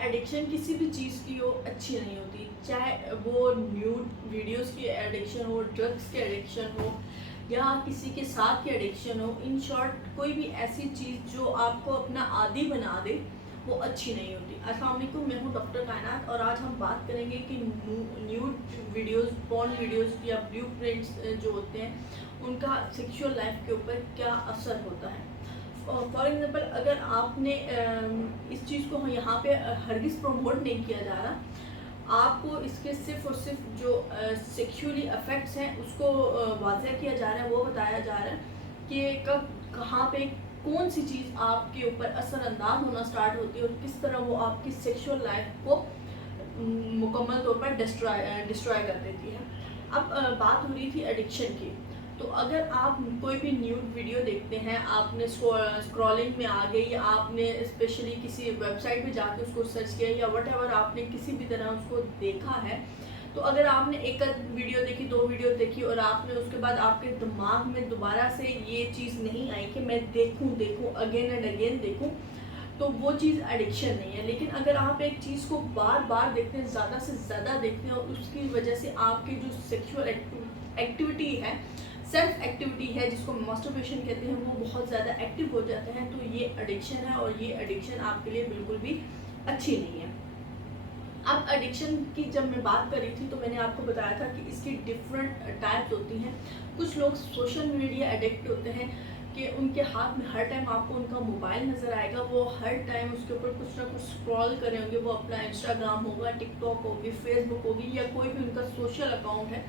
Addiction کسی بھی چیز کی ہو اچھی نہیں ہوتی، چاہے وہ نیوڈ ویڈیوز کی ایڈکشن ہو، ڈرگس کے ایڈکشن ہو، یا کسی کے ساتھ کی ایڈکشن ہو. ان شارٹ کوئی بھی ایسی چیز جو آپ کو اپنا عادی بنا دے وہ اچھی نہیں ہوتی. السلام علیکم، میں ہوں ڈاکٹر کائنات، اور آج ہم بات کریں گے کہ نیوڈ ویڈیوز، پورن ویڈیوز یا بلیو پرنٹس جو ہوتے ہیں ان کا سیکشول لائف کے اوپر کیا اثر ہوتا ہے. فار ایگزامپل، اگر آپ نے اس چیز کو یہاں پہ ہرگز پروموٹ نہیں کیا جا رہا، آپ کو اس کے صرف اور صرف جو سیکشولی افیکٹس ہیں اس کو واضح کیا جا رہا ہے، وہ بتایا جا رہا ہے کہ کب کہاں پہ کون سی چیز آپ کے اوپر اثر انداز ہونا سٹارٹ ہوتی ہے اور کس طرح وہ آپ کی سیکشول لائف کو مکمل طور پر ڈسٹرائے کر دیتی ہے. اب بات ہو رہی تھی ایڈکشن کی، تو اگر آپ کوئی بھی نیوڈ ویڈیو دیکھتے ہیں، آپ نے اسکرولنگ میں آ گئی، یا آپ نے اسپیشلی کسی ویب سائٹ پہ جا کے اس کو سرچ کیا، یا وٹ ایور آپ نے کسی بھی طرح اس کو دیکھا ہے، تو اگر آپ نے ایک ویڈیو دیکھی، 2 ویڈیو دیکھی، اور آپ نے اس کے بعد آپ کے دماغ میں دوبارہ سے یہ چیز نہیں آئی کہ میں دیکھوں اگین اینڈ اگین دیکھوں، تو وہ چیز ایڈکشن نہیں ہے. لیکن اگر آپ ایک چیز کو بار بار دیکھتے ہیں، زیادہ سے زیادہ دیکھتے ہیں، اور اس کی وجہ سے آپ کی جو سیکشول ایکٹیویٹی ہے، سیلف ایکٹیویٹی ہے، جس کو ماسٹربیشن کہتے ہیں، وہ بہت زیادہ ایکٹیو ہو جاتا ہے، تو یہ ایڈکشن ہے، اور یہ ایڈکشن آپ کے لیے بالکل بھی اچھی نہیں ہے. اب ایڈکشن کی جب میں بات کر رہی تھی تو میں نے آپ کو بتایا تھا کہ اس کی ڈفرینٹ ٹائپس ہوتی ہیں. کچھ لوگ سوشل میڈیا ایڈکٹ ہوتے ہیں کہ ان کے ہاتھ میں ہر ٹائم آپ کو ان کا موبائل نظر آئے گا، وہ ہر ٹائم اس کے اوپر کچھ نہ کچھ اسکرول کریں گے. وہ اپنا انسٹاگرام ہوگا، ٹک ٹاک ہوگی، فیس بک ہوگی، یا کوئی بھی ان کا سوشل اکاؤنٹ ہے،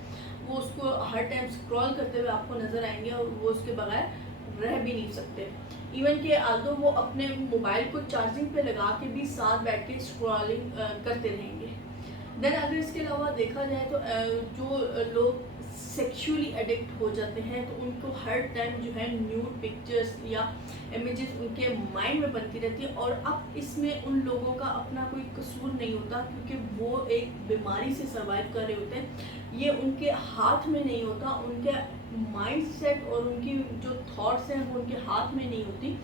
وہ اس کو ہر ٹائم اسکرول کرتے ہوئے آپ کو نظر آئیں گے، اور وہ اس کے بغیر رہ بھی نہیں سکتے. ایون کہ آلدو وہ اپنے موبائل کو چارجنگ پہ لگا کے بھی ساتھ بیٹھ کے اسکرولنگ کرتے رہیں گے. دین اگر اس کے علاوہ دیکھا جائے تو جو لوگ سیکشولی ایڈکٹ ہو جاتے ہیں، تو ان کو ہر ٹائم جو ہے نیوڈ پکچرز یا امیجز ان کے مائنڈ میں بنتی رہتی ہے. اور اب اس میں ان لوگوں کا اپنا کوئی قصور نہیں ہوتا، کیونکہ وہ ایک بیماری سے سروائیو کر رہے ہوتے ہیں. یہ ان کے ہاتھ میں نہیں ہوتا، ان کے مائنڈ سیٹ اور ان کی جو تھاٹس ہیں وہ ان کے ہاتھ میں نہیں ہوتی.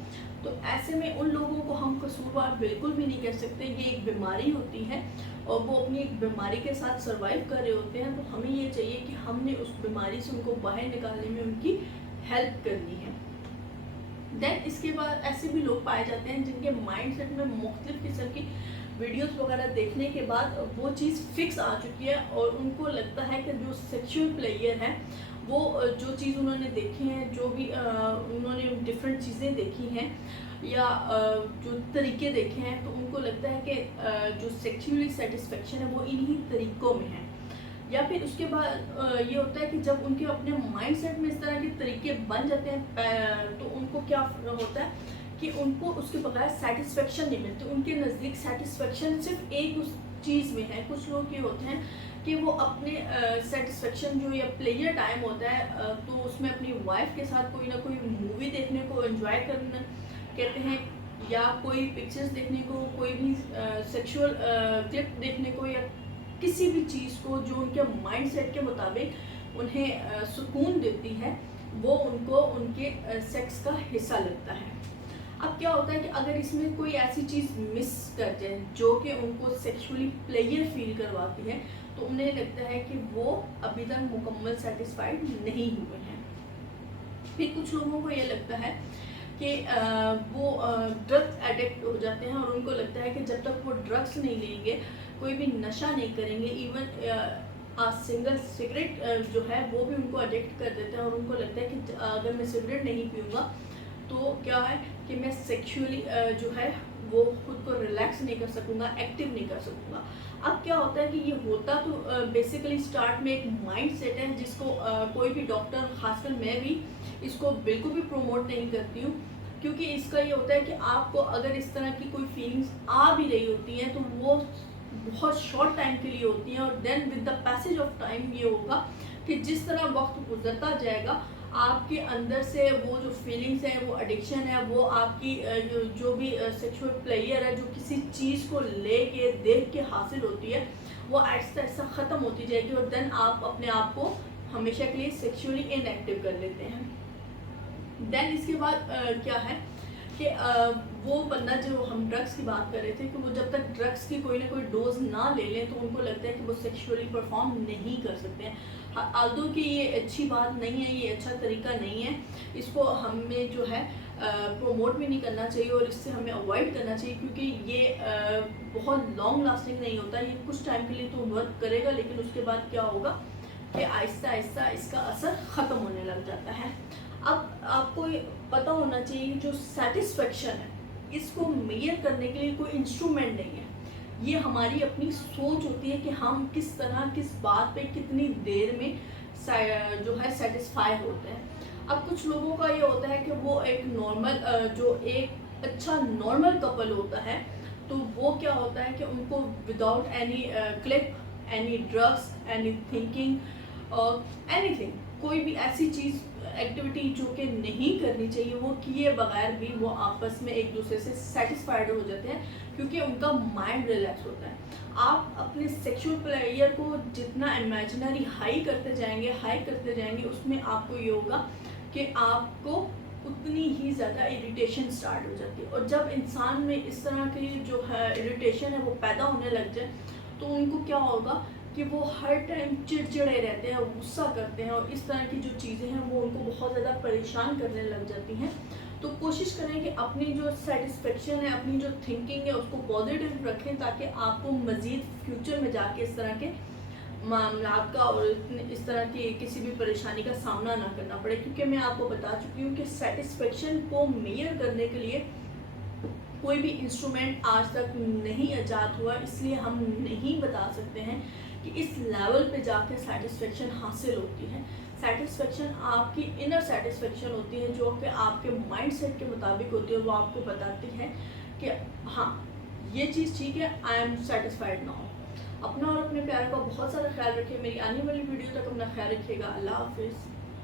تو ایسے میں ان لوگوں کو ہم قصوروار بالکل بھی نہیں کہہ سکتے. یہ ایک بیماری ہوتی ہے، اور وہ اپنی ایک بیماری کے ساتھ سروائیو کر رہے ہوتے ہیں. تو ہمیں یہ چاہیے کہ ہم نے اس بیماری سے ان کو باہر نکالنے میں ان کی ہیلپ کرنی ہے. دین اس کے بعد ایسے بھی لوگ پائے جاتے ہیں جن کے مائنڈ سیٹ میں مختلف قسم کی ویڈیوز وغیرہ دیکھنے کے بعد وہ چیز فکس آ چکی ہے، اور ان کو لگتا ہے کہ جو سیکشول پلیئر ہیں، وہ جو چیز انہوں نے دیکھی ہیں، جو بھی انہوں نے ڈفرینٹ چیزیں دیکھی ہیں یا جو طریقے دیکھے ہیں، تو ان کو لگتا ہے کہ جو سیکشولی سیٹسفیکشن ہے وہ انہی طریقوں میں ہے. یا پھر اس کے بعد یہ ہوتا ہے کہ جب ان کے اپنے مائنڈ سیٹ میں اس طرح کے طریقے بن جاتے ہیں، تو ان کو کیا ہوتا ہے کہ ان کو اس کے بغیر سیٹسفیکشن نہیں ملتی. ان کے نزدیک سیٹسفیکشن صرف ایک اس چیز میں ہے. کچھ لوگ یہ ہوتے ہیں کہ وہ اپنے سیٹسفیکشن جو یا پلیئر ٹائم ہوتا ہے، تو اس میں اپنی وائف کے ساتھ کوئی نہ کوئی مووی دیکھنے کو انجوائے کرنا کہتے ہیں، یا کوئی پکچرز دیکھنے کو، کوئی بھی سیکشول کلپ دیکھنے کو، یا کسی بھی چیز کو جو ان کے مائنڈ سیٹ کے مطابق انہیں سکون دیتی ہے، وہ ان کو ان کے سیکس کا حصہ لگتا ہے. اب کیا ہوتا ہے کہ اگر اس میں کوئی ایسی چیز مس کر جائے جو کہ ان کو سیکشولی پلیئر فیل کرواتی ہے، تو انہیں لگتا ہے کہ وہ ابھی تک مکمل سیٹسفائیڈ نہیں ہوئے ہیں. پھر کچھ لوگوں کو یہ لگتا ہے کہ وہ ڈرگ ایڈکٹ ہو جاتے ہیں، اور ان کو لگتا ہے کہ جب تک وہ ڈرگس نہیں لیں گے، کوئی بھی نشہ نہیں کریں گے، ایون سنگل سگریٹ جو ہے وہ بھی ان کو ایڈکٹ کر دیتا ہے. اور ان کو لگتا ہے کہ اگر میں سگریٹ نہیں پیوں گا تو کیا ہے کہ میں سیکشولی جو ہے وہ خود کو ریلیکس نہیں کر سکوں گا، ایکٹیو نہیں کر سکوں گا. اب کیا ہوتا ہے کہ یہ ہوتا تو بیسیکلی سٹارٹ میں ایک مائنڈ سیٹ ہے، جس کو کوئی بھی ڈاکٹر، خاص کر میں بھی اس کو بالکل بھی پروموٹ نہیں کرتی ہوں، کیونکہ اس کا یہ ہوتا ہے کہ آپ کو اگر اس طرح کی کوئی فیلنگز آ بھی رہی ہوتی ہیں تو وہ بہت شارٹ ٹائم کے لیے ہوتی ہیں. اور then with the passage of time یہ ہوگا کہ جس طرح وقت گزرتا جائے گا، آپ کے اندر سے وہ جو فیلنگز ہیں، وہ ایڈکشن ہے، وہ آپ کی جو بھی سیکشول پلیئر ہے، جو کسی چیز کو لے کے دیکھ کے حاصل ہوتی ہے، وہ آہستہ آہستہ ختم ہوتی جائے گی. اور دین آپ اپنے آپ کو ہمیشہ کے لیے سیکشولی ان ایکٹیو کر لیتے ہیں. دین اس کے بعد کیا ہے کہ وہ بندہ جو ہم ڈرگس کی بات کر رہے تھے کہ وہ جب تک ڈرگس کی کوئی نہ کوئی ڈوز نہ لے لیں تو ان کو لگتا ہے کہ وہ سیکشولی پرفارم نہیں کر سکتے ہیں. آلدو کہ یہ اچھی بات نہیں ہے, یہ اچھا طریقہ نہیں ہے, اس کو ہمیں جو ہے پروموٹ بھی نہیں کرنا چاہیے اور اس سے ہمیں اوائڈ کرنا چاہیے, کیونکہ یہ بہت لانگ لاسٹنگ نہیں ہوتا. یہ کچھ ٹائم کے لیے تو ورک کرے گا, لیکن اس کے بعد کیا ہوگا کہ آہستہ آہستہ اس کا اثر ختم ہونے لگ جاتا ہے. اب آپ کو پتہ ہونا چاہیے جو سیٹسفیکشن ہے اس کو میئر کرنے کے لیے کوئی انسٹرومنٹ نہیں ہے, یہ ہماری اپنی سوچ ہوتی ہے کہ ہم کس طرح کس بات پہ کتنی دیر میں جو ہے سیٹسفائی ہوتے ہیں. اب کچھ لوگوں کا یہ ہوتا ہے کہ وہ ایک نارمل جو ایک اچھا نارمل کپل ہوتا ہے تو وہ کیا ہوتا ہے کہ ان کو without any clip, any drugs, any thinking اور اینی تھنگ, کوئی بھی ایسی چیز ایکٹیویٹی جو کہ نہیں کرنی چاہیے وہ کیے بغیر بھی وہ آپس میں ایک دوسرے سے سیٹسفائیڈ ہو جاتے ہیں, کیونکہ ان کا مائنڈ ریلیکس ہوتا ہے. آپ اپنے سیکشول پلیئر کو جتنا امیجنری ہائی کرتے جائیں گے اس میں آپ کو یہ ہوگا کہ آپ کو اتنی ہی زیادہ اریٹیشن سٹارٹ ہو جاتی ہے. اور جب انسان میں اس طرح کی جو ہے اریٹیشن ہے وہ پیدا ہونے لگ جائے تو ان کو کیا ہوگا کہ وہ ہر ٹائم چڑچڑے رہتے ہیں, غصہ کرتے ہیں, اور اس طرح کی جو چیزیں ہیں وہ ان کو بہت زیادہ پریشان کرنے لگ جاتی ہیں. تو کوشش کریں کہ اپنی جو سیٹسفیکشن ہے, اپنی جو تھنکنگ ہے اس کو پازیٹیو رکھیں, تاکہ آپ کو مزید فیوچر میں جا کے اس طرح کے معاملات کا اور اس طرح کی کسی بھی پریشانی کا سامنا نہ کرنا پڑے. کیونکہ میں آپ کو بتا چکی ہوں کہ سیٹسفیکشن کو میئر کرنے کے لیے کوئی بھی انسٹرومنٹ آج تک نہیں ایجاد ہوا, اس لیے ہم نہیں بتا سکتے ہیں کہ اس لیول پہ جا کے سیٹسفیکشن حاصل ہوتی ہے. سیٹسفیکشن آپ کی انر سیٹسفیکشن ہوتی ہے جو کہ آپ کے مائنڈ سیٹ کے مطابق ہوتی ہے, وہ آپ کو بتاتی ہے کہ ہاں یہ چیز ٹھیک ہے, آئی ایم سیٹسفائڈ ناؤ. اپنا اور اپنے پیار کا بہت سارا خیال رکھیے. میری آنے والی ویڈیو تک اپنا خیال رکھیے گا. اللہ حافظ.